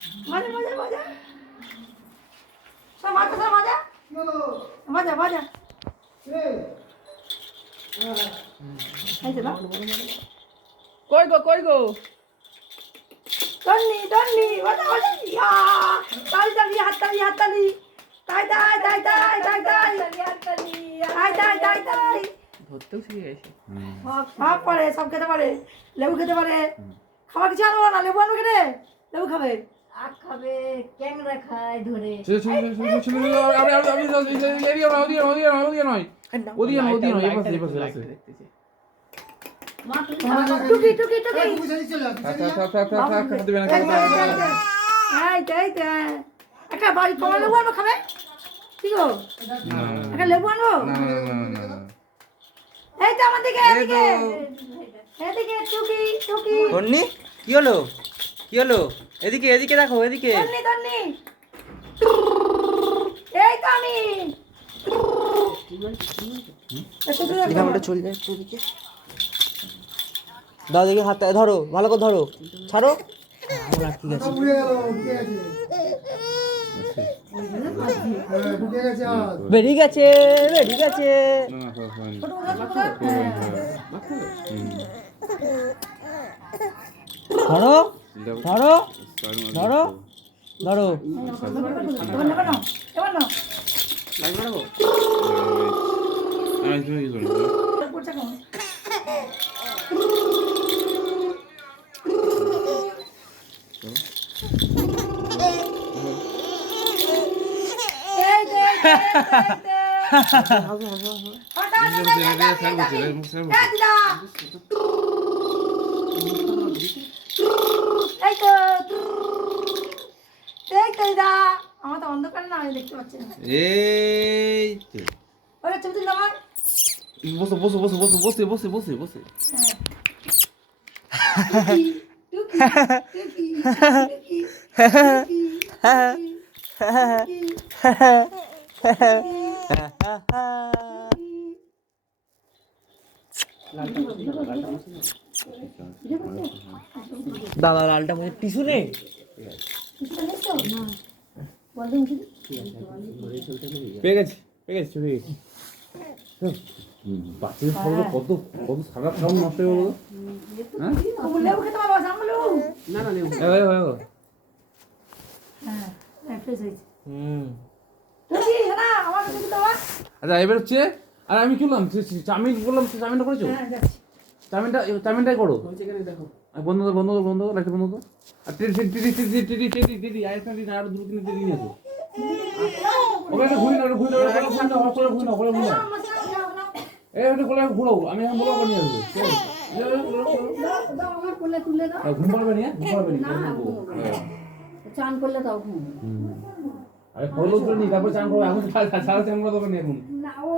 মজা মজা মজা সব মজা সব মজা মজা মজা এই যে কই গো টন্নি টন্নি মজা মজা ইয়া তালি তালি হাত তালি তাই তাই তাই তাই তাই তাই তাই তাই তাই তাই ধরতেও শিখে গেছে। সব পারে, সব খেতে পারে, লেবু খেতে পারে। খাবার কিছু আনবো না, লেবু আনবো কেটে লেবু খাবে, আখ খাবে, ক্যাংড়া খায় ধরে। টুকি টুকি টুকি একটা বাড়ি কমা লেবু আনবো খাবে, কি গো একটা লেবু আনবো। এই তো আমার দিকে এদিকে এদিকে টুকি টুকি তন্নি কি হলো এদিকে এদিকে দেখো এদিকে তন্নি তন্নি এই তো আমি ক্যামেরাটা চলে যায় একটু ওদিকে দাও দেখি হাতটা ধরো ভালো করে ধরো ছাড়ো ঠিক আছে বেরিয়ে গেছে ধরো ধরো ধরো ধরো আমার তো অন্ধকার না, আমি দেখতে পাচ্ছি না। এই তো ওরা চলতে আমার বসো বসো বসো বসো বসে বসে বসে বসে দাদা লালটা মধ্যে টিস্যু নেই পেয়ে গেছি চলে গেছি বাচ্চাদের খাবার কত কত সারা খাওয়া নষ্ট হয়ে গেল হ্যাঁ লেবু খেতে পারবো জামলু না লেবু হ্যাঁ ফ্রেশ হয়েছে তুই না আমার কাছে দিতে হবে। আচ্ছা এবার হচ্ছে আর আমি কি বললাম চাউমিন বললাম চাউমিনটা করেছো হ্যাঁ যাচ্ছি চাউমিনটাই করো দেখো বন্ধ লাইটটা বন্ধ করো আর টিটি আর দুটো তিনটে টিটি নিয়ে আসো ওখানে ঘুরি না ঘুরো আমি এখন বলবো নিয়ে আসবো ঘুম পাড়বে নিয়ে চান করলে তাও ঘুম। আরে ফলো করে নি তারপর চান করবো এখন সারা চান করা দরকার নেই এখন না ও